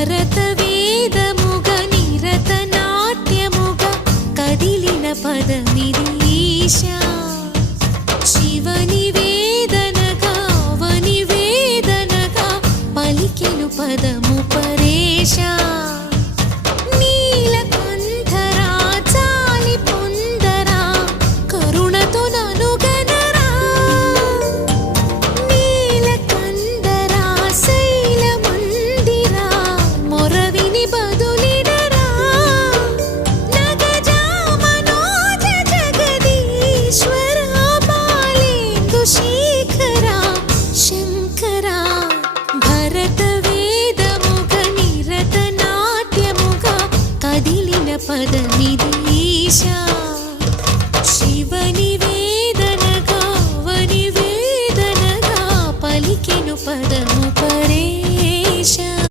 భరత వేదముగ నిరత నాట్యముగ కదిలిన పదమిది ఈశా శివని వేదనగా అవని వేదనగా పలికెను పదము పరేశా